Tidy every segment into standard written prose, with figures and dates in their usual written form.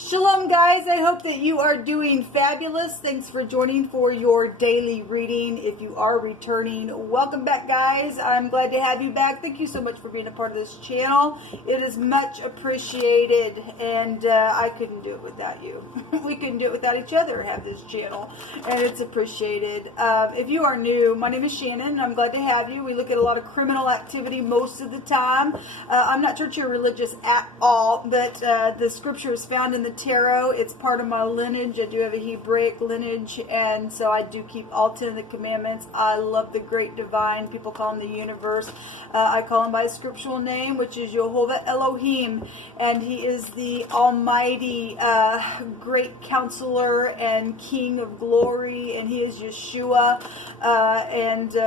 Shalom, guys. I hope that you are doing fabulous. Thanks for joining for your daily reading. If you are returning, welcome back, guys. I'm glad to have you back. Thank you so much for being a part of this channel. It is much appreciated, and I couldn't do it without you. We couldn't do it without each other, have this channel, and it's appreciated. If you are new, my name is Shannon, and I'm glad to have you. We look at a lot of criminal activity most of the time. I'm not churchy or religious at all, but the scripture is found in the tarot. It's part of my lineage. I do have a Hebraic lineage, and so I do keep all 10 of the commandments. I love the great divine. People call him the universe. I call him by his scriptural name, which is Jehovah Elohim, and he is the almighty great counselor and king of glory, and he is Yeshua,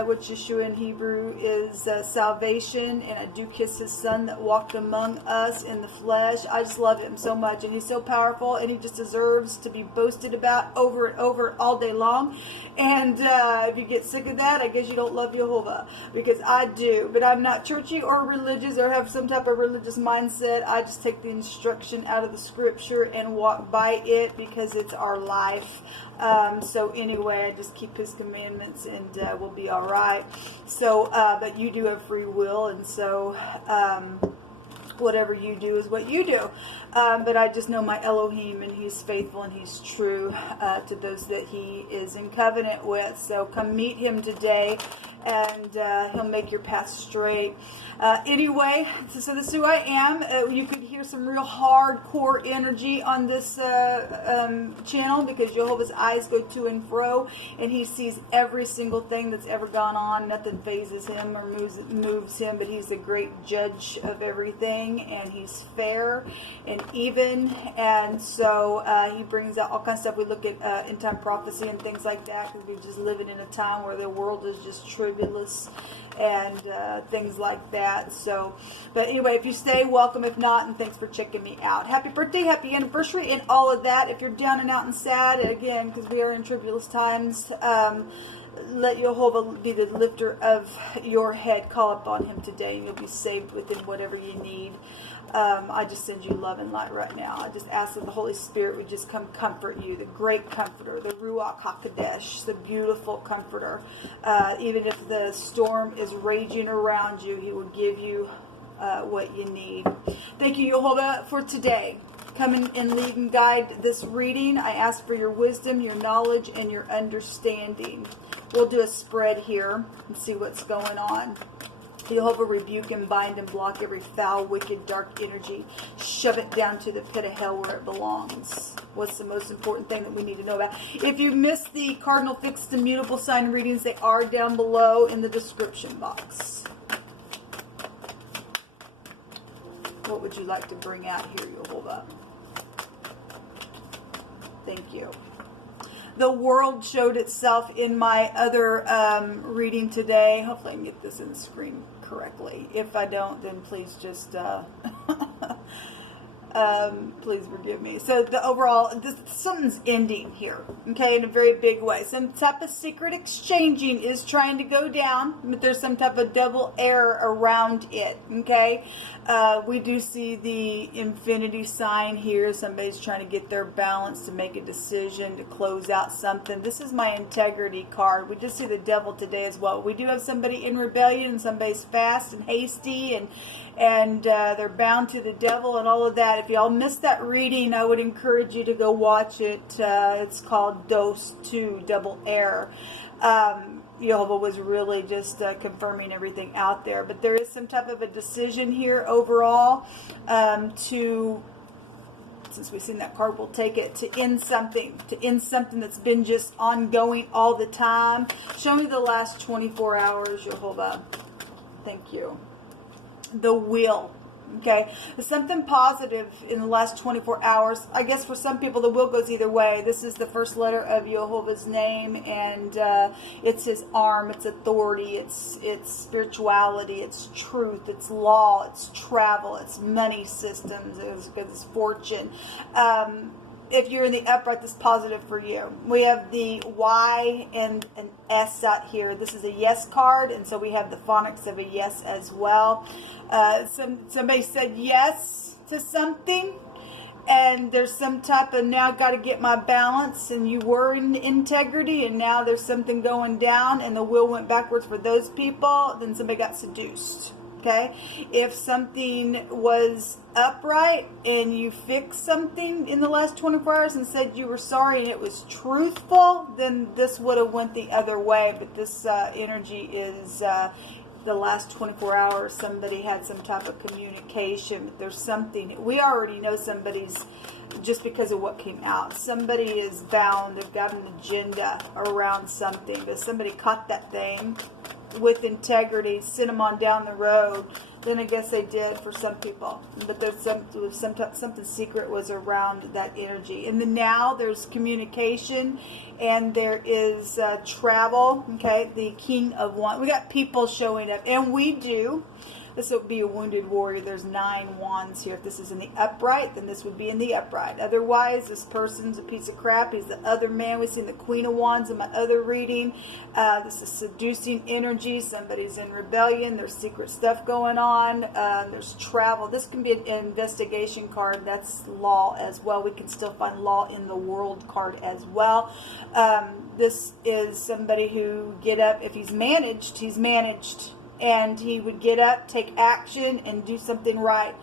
which Yeshua in Hebrew is salvation, and I do kiss his son that walked among us in the flesh. I just love him so much, and he's so powerful, and he just deserves to be boasted about over and over all day long. And if you get sick of that, I guess you don't love Jehovah, because I do. But I'm not churchy or religious or have some type of religious mindset. I just take the instruction out of the scripture and walk by it, because it's our life. So anyway, I just keep his commandments, and we'll be all right. So, but you do have free will, and so whatever you do is what you do. But I just know my Elohim, and he's faithful and he's true to those that he is in covenant with. So come meet him today, and he'll make your path straight. Anyway, so this is who I am. You could hear some real hardcore energy on this channel, because Jehovah's eyes go to and fro, and he sees every single thing that's ever gone on. Nothing phases him or moves him, but he's the great judge of everything, and he's fair and even, and so he brings out all kinds of stuff. We look at end time prophecy and things like that, because we're just living in a time where the world is just tribulous and things like that. So, but anyway, if you stay, welcome. If not, and thanks for checking me out. Happy birthday, happy anniversary, and all of that. If you're down and out and sad, again, because we are in tribulous times, let Jehovah be the lifter of your head. Call upon him today, and you'll be saved within whatever you need. I just send you love and light right now. I just ask that the Holy Spirit would just come comfort you, the great comforter, the Ruach HaKodesh, the beautiful comforter. Even if the storm is raging around you, he will give you what you need. Thank you, Jehovah, for today. Come in and lead and guide this reading. I ask for your wisdom, your knowledge, and your understanding. We'll do a spread here and see what's going on. Jehovah, rebuke and bind and block every foul, wicked, dark energy. Shove it down to the pit of hell where it belongs. What's the most important thing that we need to know about? If you missed the Cardinal Fixed and Mutable sign readings, they are down below in the description box. What would you like to bring out here, Jehovah? Thank you. The world showed itself in my other reading today. Hopefully I can get this in the screen correctly. If I don't, then please just please forgive me. So the overall, something's ending here, okay, in a very big way. Some type of secret exchanging is trying to go down, but there's some type of double air around it, okay. We do see the infinity sign here. Somebody's trying to get their balance, to make a decision, to close out something. This is my integrity card. We just see the devil today as well. We do have somebody in rebellion, and somebody's fast and hasty, and they're bound to the devil and all of that. If y'all missed that reading, I would encourage you to go watch it. It's called Dose 2, Double Air. Jehovah was really just confirming everything out there. But there is some type of a decision here overall since we've seen that card, we'll take it, to end something that's been just ongoing all the time. Show me the last 24 hours, Jehovah. Thank you. The will. Okay, something positive in the last 24 hours. I guess for some people the will goes either way. This is the first letter of Jehovah's name, and it's his arm, it's authority, it's spirituality, it's truth, it's law, it's travel, it's money systems, it's fortune. If you're in the upright, this is positive for you. We have the Y and an S out here. This is a yes card, and so we have the phonics of a yes as well. Somebody said yes to something, and there's some type of now got to get my balance, and you were in integrity, and now there's something going down and the wheel went backwards for those people, then somebody got seduced. Okay, if something was upright and you fixed something in the last 24 hours and said you were sorry and it was truthful, then this would have went the other way. But this energy is the last 24 hours somebody had some type of communication. There's something, we already know somebody's, just because of what came out, somebody is bound, they've got an agenda around something, but somebody caught that thing with integrity, sent them on down the road. Then I guess they did for some people, but there's something secret was around that energy. And then now there's communication, and there is travel. Okay, the King of Wands. We got people showing up, and we do. This would be a wounded warrior. There's 9 wands here. If this is in the upright, then this would be in the upright. Otherwise, this person's a piece of crap. He's the other man. We've seen the Queen of Wands in my other reading. This is seducing energy. Somebody's in rebellion. There's secret stuff going on. There's travel. This can be an investigation card. That's law as well. We can still find law in the world card as well. This is somebody who get up. If he's managed, he's managed. And he would get up, take action, and do something right.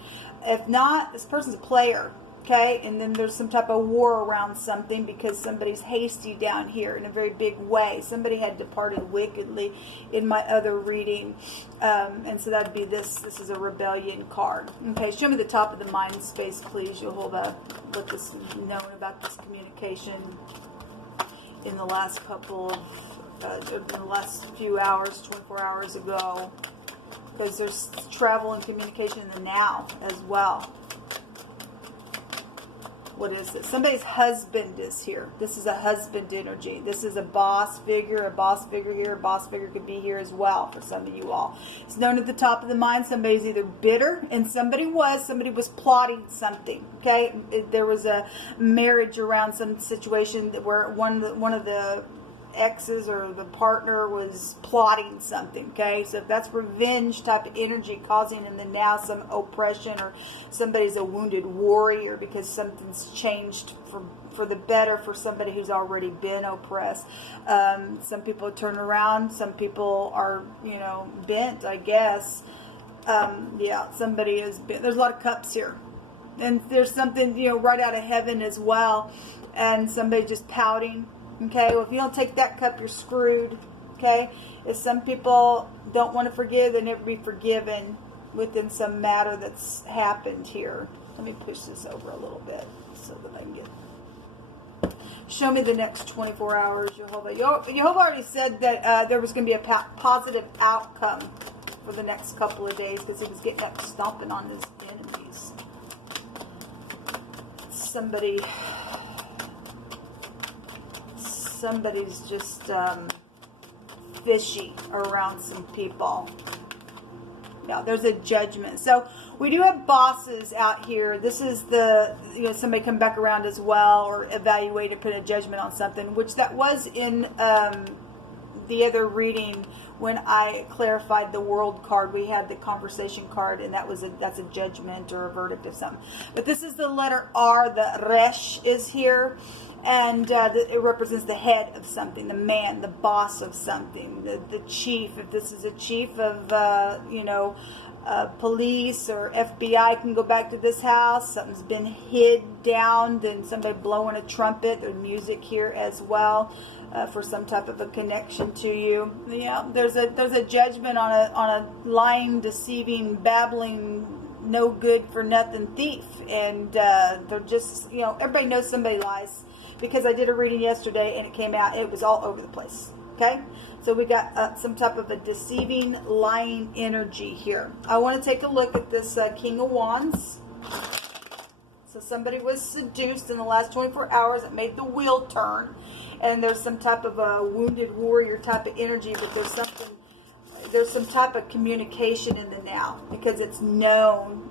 If not, this person's a player, okay? And then there's some type of war around something because somebody's hasty down here in a very big way. Somebody had departed wickedly in my other reading. And so that'd be this. This is a rebellion card. Okay, show me the top of the mind space, please. You'll hold up, let this known about this communication in the last couple of in the last few hours, 24 hours ago, because there's travel and communication in the now as well. What is this? Somebody's husband is here. This is a husband energy. This is a boss figure here. A boss figure could be here as well for some of you all. It's known at the top of the mind. Somebody's either bitter, and somebody was plotting something. Okay, there was a marriage around some situation where one of the exes or the partner was plotting something. Okay, so if that's revenge type of energy causing in the now some oppression, or somebody's a wounded warrior because something's changed for the better for somebody who's already been oppressed. Some people turn around, some people are, bent, I guess. Yeah, somebody is bent. There's a lot of cups here, and there's something right out of heaven as well, and somebody just pouting. Okay, well, if you don't take that cup, you're screwed. Okay, if some people don't want to forgive, they never be forgiven within some matter that's happened here. Let me push this over a little bit so that I can get. Show me the next 24 hours, Jehovah. Jehovah already said that there was going to be a positive outcome for the next couple of days because he was getting up stomping on his enemies. Somebody's just fishy around some people. Yeah, there's a judgment. So we do have bosses out here. This is the, somebody come back around as well, or evaluate and put a judgment on something, which that was in the other reading when I clarified the world card. We had the conversation card, and that's a judgment or a verdict of something. But this is the letter R. The Resh is here. And it represents the head of something, the man, the boss of something, the chief. If this is a chief of, police or FBI, can go back to this house. Something's been hid down, then somebody blowing a trumpet. There's music here as well for some type of a connection to you. Yeah, there's a judgment on a lying, deceiving, babbling, no good for nothing thief. And they're just, everybody knows somebody lies. Because I did a reading yesterday and it came out, it was all over the place. Okay? So we got some type of a deceiving, lying energy here. I want to take a look at this King of Wands. So somebody was seduced in the last 24 hours. It made the wheel turn. And there's some type of a wounded warrior type of energy, but there's some type of communication in the now. Because it's known.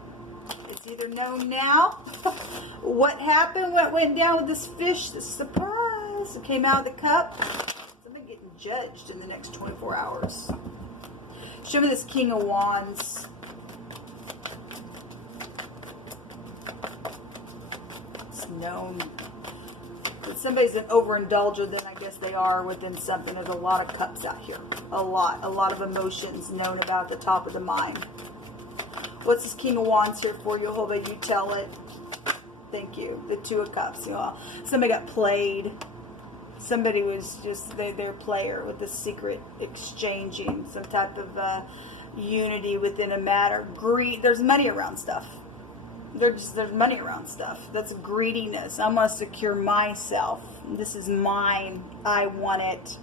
It's either known now what happened, what went down with this fish, this surprise that came out of the cup. Somebody getting judged in the next 24 hours. Show me this King of Wands. known. If somebody's an overindulger, then I guess they are within something. There's a lot of cups out here. A lot of emotions known about at the top of the mind. What's this King of Wands here for you, Jehovah? You tell it. Thank you. The Two of Cups. You know, somebody got played. Somebody was just their player with the secret exchanging, some type of unity within a matter. Greed. There's money around stuff. There's money around stuff. That's greediness. I'm going to secure myself. This is mine. I want it.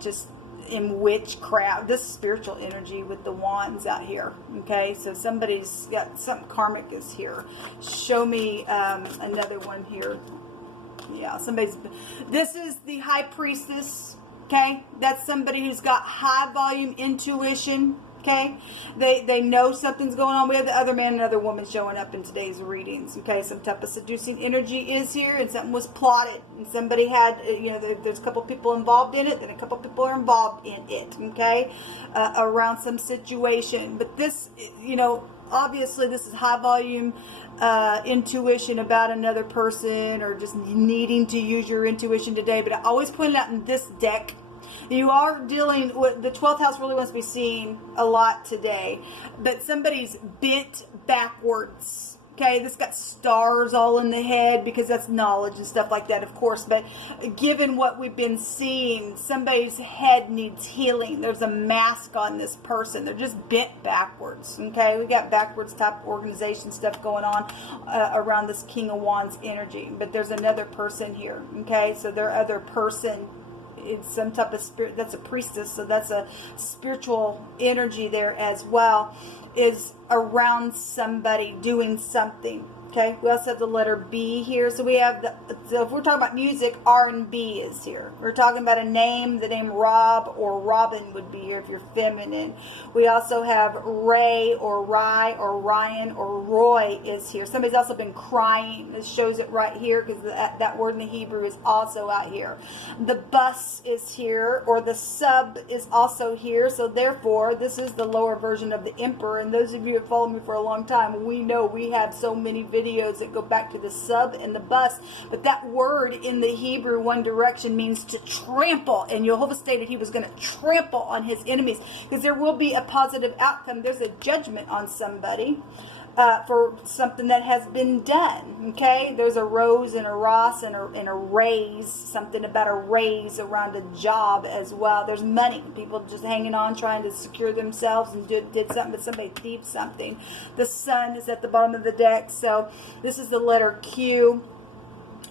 Just in witchcraft. This spiritual energy with the wands out here. Okay, so somebody's got something karmic is here. Show me another one here. Yeah, this is the High Priestess. Okay, that's somebody who's got high volume intuition. Okay, they know something's going on. We have the other man and other woman showing up in today's readings. Okay, some type of seducing energy is here, and something was plotted, and somebody had, you know, there's a couple people involved in it, and a couple people are involved in it. Okay, around some situation. But this, you know, obviously this is high volume intuition about another person, or just needing to use your intuition today. But I always point out in this deck, you are dealing with the 12th house. Really wants to be seen a lot today, but somebody's bent backwards. Okay, this got stars all in the head because that's knowledge and stuff like that, of course. But given what we've been seeing, somebody's head needs healing. There's a mask on this person. They're just bent backwards. Okay, we got backwards type organization stuff going on around this King of Wands energy. But there's another person here. Okay, so their other person, it's some type of spirit. That's a priestess, so that's a spiritual energy there as well, is around somebody doing something. Okay, we also have the letter B here. So we have so if we're talking about music, R&B is here. We're talking about a name, the name Rob or Robin would be here if you're feminine. We also have Ray or Rye or Ryan or Roy is here. Somebody's also been crying. This shows it right here because that word in the Hebrew is also out here. The bus is here, or the sub is also here. So therefore, this is the lower version of the emperor. And those of you who have followed me for a long time, we know we have so many videos that go back to the sub and the bus, but that word in the Hebrew, one direction, means to trample, and Jehovah stated he was going to trample on his enemies, because there will be a positive outcome. There's a judgment on somebody for something that has been done. Okay, there's a rose and a Ross and a raise, something about a raise around a job as well. There's money, people just hanging on, trying to secure themselves, and did something, but somebody thieved something. The sun is at the bottom of the deck, so this is the letter Q.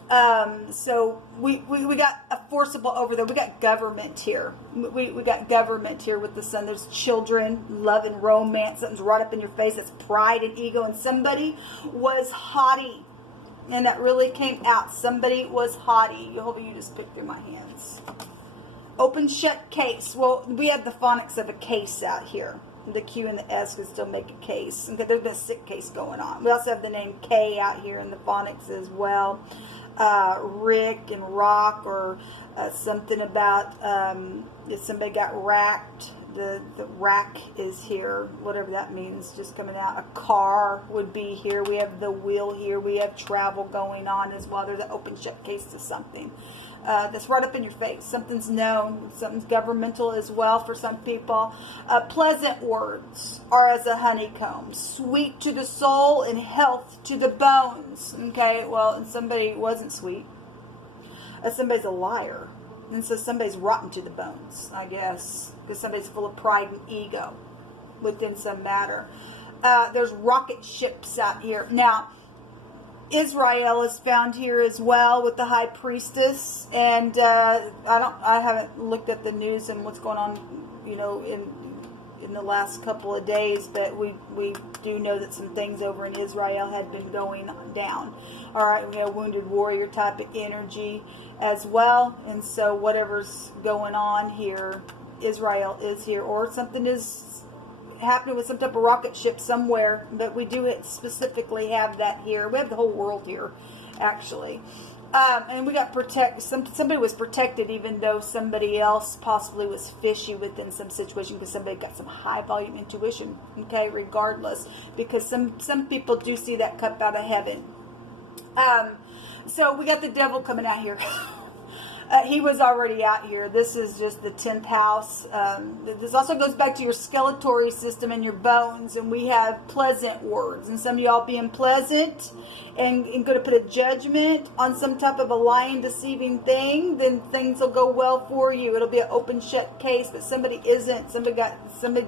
So we got a forcible over there. We got government here. We got government here with the sun. There's children, love and romance. Something's right up in your face. That's pride and ego. And somebody was haughty. And that really came out. Somebody was haughty. Jehovah, you just picked through my hands. Open shut case. Well, we have the phonics of a case out here. The Q and the S can still make a case. Okay, there's been a sick case going on. We also have the name K out here in the phonics as well. Rick and Rock, or something about if somebody got racked. The rack is here, whatever that means, just coming out. A car would be here. We have the wheel here. We have travel going on as well. There's an open shut case to something. That's right up in your face. Something's known. Something's governmental as well for some people. Pleasant words are as a honeycomb, sweet to the soul and health to the bones. Okay, well, and somebody wasn't sweet. Somebody's a liar. And so somebody's rotten to the bones, I guess, because somebody's full of pride and ego within some matter. There's rocket ships out here. Now, Israel is found here as well with the High Priestess, and I haven't looked at the news and what's going on, you know, in the last couple of days, but we do know that some things over in Israel had been going down. All right, we have wounded warrior type of energy as well, and so whatever's going on here, Israel is here, or something is happening with some type of rocket ship somewhere, but we do specifically have that here. We have the whole world here, actually. And we got somebody was protected, even though somebody else possibly was fishy within some situation, because somebody got some high volume intuition. Okay, regardless, because some people do see that cup out of heaven. So we got the devil coming out here. He was already out here. This is just the 10th house. This also goes back to your skeletal system and your bones. And we have pleasant words. And some of y'all being pleasant and going to put a judgment on some type of a lying, deceiving thing, then things will go well for you. It'll be an open shut case, but somebody isn't. Somebody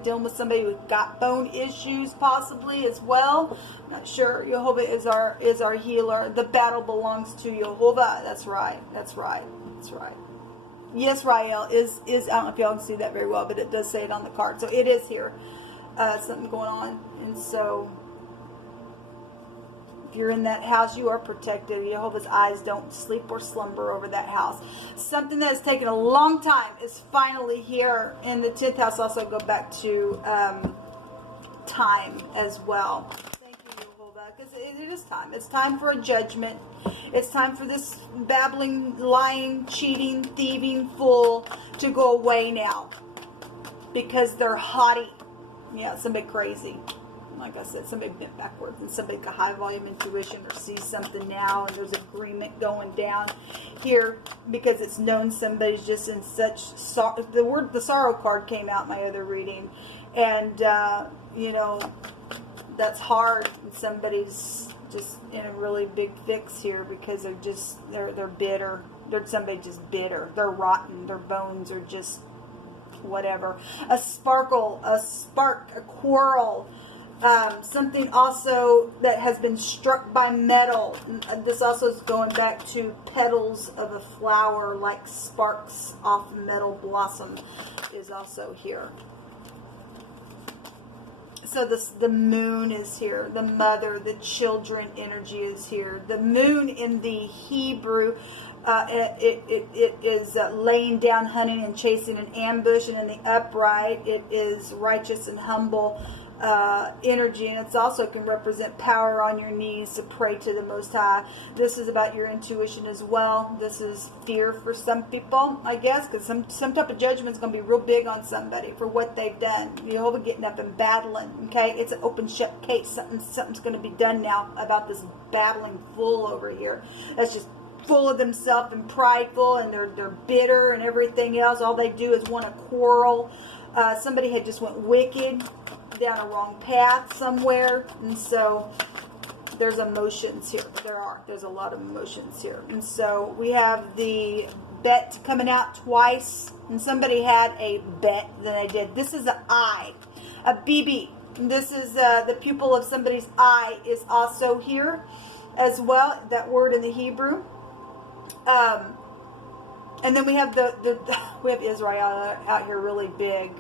dealing with somebody who got bone issues possibly as well. Not sure. Jehovah is our healer. The battle belongs to Jehovah. That's right. That's right. That's right. Yes, Rael is. I don't know if y'all can see that very well, but it does say it on the card. So it is here. Something going on. And so if you're in that house, you are protected. Jehovah's eyes don't sleep or slumber over that house. Something that has taken a long time is finally here. And the 10th house also go back to time as well. Thank you, Jehovah, because it is time. It's time for a judgment. It's time for this babbling, lying, cheating, thieving fool to go away now. Because they're haughty. Yeah, somebody crazy. Like I said, somebody bent backwards and somebody got high volume intuition or sees something now and there's agreement going down here because it's known somebody's just in such sorrow. The sorrow card came out in my other reading. And, you know, that's hard. And somebody's just in a really big fix here because they're bitter. Somebody just bitter. They're rotten. Their bones are just whatever. A spark, a quarrel. Something also that has been struck by metal. This also is going back to petals of a flower, like sparks off metal blossom is also here. So the moon is here. The mother, the children energy is here. The moon in the Hebrew, it is laying down, hunting, and chasing an ambush. And in the upright, it is righteous and humble energy. And it's also can represent power on your knees to pray to the Most High. This is about your intuition as well. This is fear for some people, I guess, because some type of judgment is going to be real big on somebody for what they've done. Jehovah getting up and battling. Okay, it's an open shut case. Something's going to be done now about this battling fool over here. That's just full of themselves and prideful, and they're bitter and everything else. All they do is want to quarrel. Somebody had just went wicked down a wrong path somewhere, and so there's emotions here. There's a lot of emotions here. And so we have the bet coming out twice, and somebody had a bet than they did. This is an eye, a BB. This is the pupil of somebody's eye is also here as well, that word in the Hebrew. And then we have we have Israel out here really big.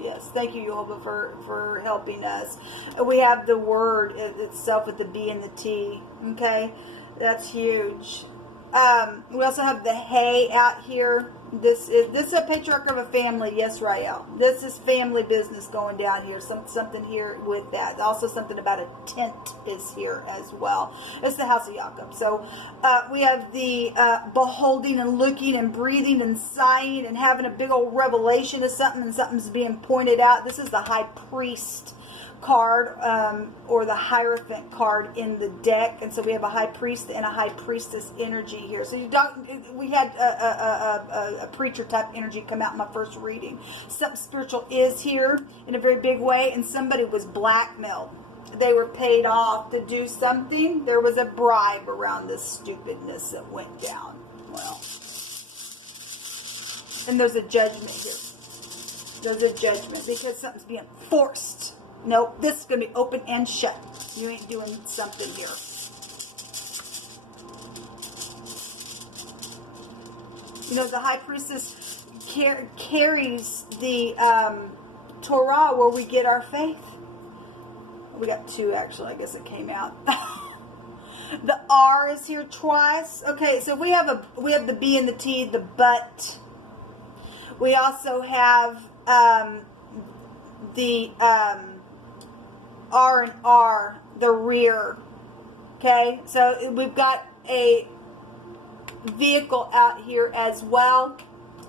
Yes, thank you, Jehovah, for helping us. We have the word itself with the B and the T. Okay, that's huge. We also have the hay out here. This is a patriarch of a family. Yes, Rael. This is family business going down here. Something here with that. Also something about a tent is here as well. It's the house of Jacob. So we have the beholding and looking and breathing and sighing and having a big old revelation of something, and something's being pointed out. This is the high priest card or the Hierophant card in the deck, and so we have a high priest and a high priestess energy here. So we had a preacher type energy come out in my first reading. Something spiritual is here in a very big way, and somebody was blackmailed. They were paid off to do something. There was a bribe around this stupidness that went down. Well, and there's a judgment here. There's a judgment because something's being forced. No, this is going to be open and shut. You ain't doing something here. You know, the high priestess carries the Torah where we get our faith. We got two, actually. I guess it came out. The R is here twice. Okay, so we have the B and the T, the but. We also have the R and R, the rear. Okay, so we've got a vehicle out here as well.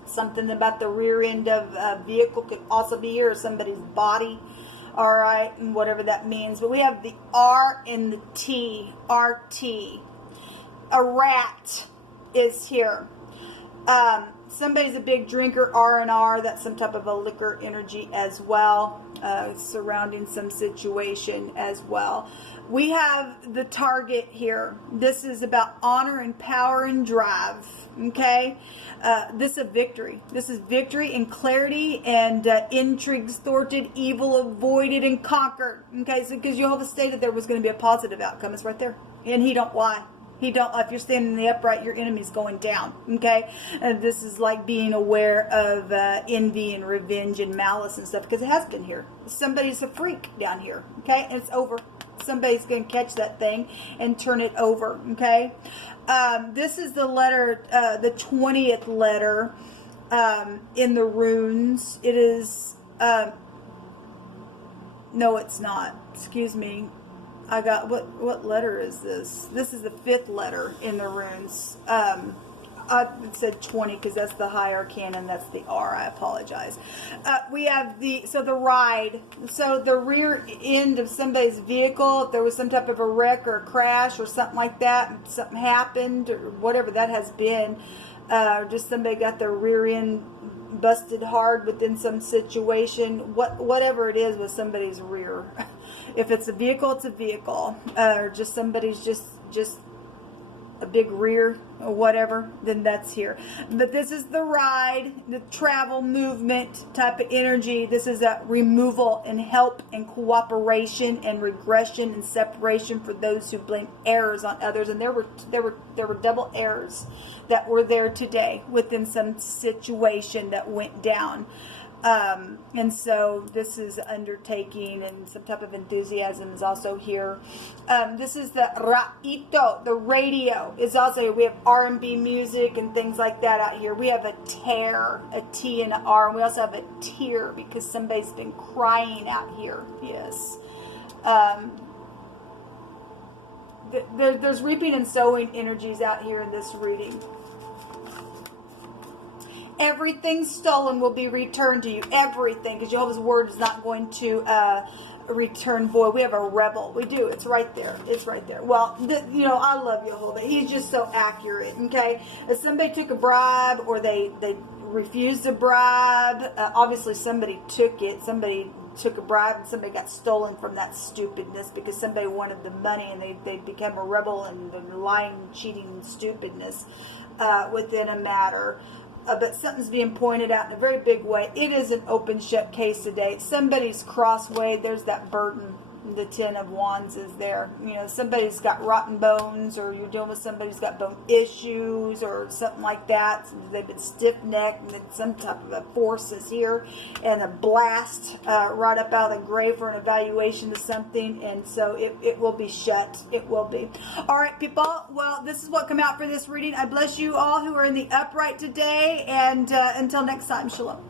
Something about the rear end of a vehicle could also be here, or somebody's body. All right, and whatever that means. But we have the R and the T, RT. a rat is here. Somebody's a big drinker, R&R. That's some type of a liquor energy as well, surrounding some situation as well. We have the target here. This is about honor and power and drive. Okay, this is a victory. This is victory and clarity and intrigues thwarted, evil avoided and conquered. Okay, so because Jehovah stated there was going to be a positive outcome, it's right there, and He don't lie. He don't. If you're standing in the upright, your enemy's going down. Okay, and this is like being aware of envy and revenge and malice and stuff, because it has been here. Somebody's a freak down here. Okay, and it's over. Somebody's going to catch that thing and turn it over. Okay, this is the letter, the 20th letter in the runes. It is. No, it's not. Excuse me. I got, what letter is this? This is the 5th letter in the runes. I said 20 because that's the high arcana, that's the R. I apologize. We have the ride. So the rear end of somebody's vehicle, if there was some type of a wreck or a crash or something like that, something happened or whatever that has been, just somebody got their rear end busted hard within some situation, whatever it is with somebody's rear. If it's a vehicle, it's a vehicle, or just somebody's just a big rear or whatever, then that's here. But this is the ride, the travel movement type of energy. This is a removal and help and cooperation and regression and separation for those who blame errors on others. And there were double errors that were there today within some situation that went down. And so this is undertaking, and some type of enthusiasm is also here. This is the Raito, the radio is also here. We have R&B music and things like that out here. We have a tear, a T and an R, and we also have a tear because somebody's been crying out here. Yes. There's reaping and sowing energies out here in this reading. Everything stolen will be returned to you. Everything, because Jehovah's word is not going to return void. We have a rebel. We do. It's right there. It's right there. Well, I love Jehovah. He's just so accurate. Okay, if somebody took a bribe or they refused a bribe, obviously somebody took it. Somebody took a bribe and somebody got stolen from that stupidness because somebody wanted the money, and they became a rebel and the lying, cheating, stupidness within a matter. But something's being pointed out in a very big way. It is an open shut case today. Somebody's crossway. There's that burden. The 10 of Wands is there. Somebody's got rotten bones, or you're dealing with somebody who's got bone issues or something like that. They've been stiff-necked, and some type of a force is here, and a blast right up out of the grave for an evaluation of something, and so it will be shut. It will be. All right, people. Well, this is what come out for this reading. I bless you all who are in the upright today, and until next time, shalom.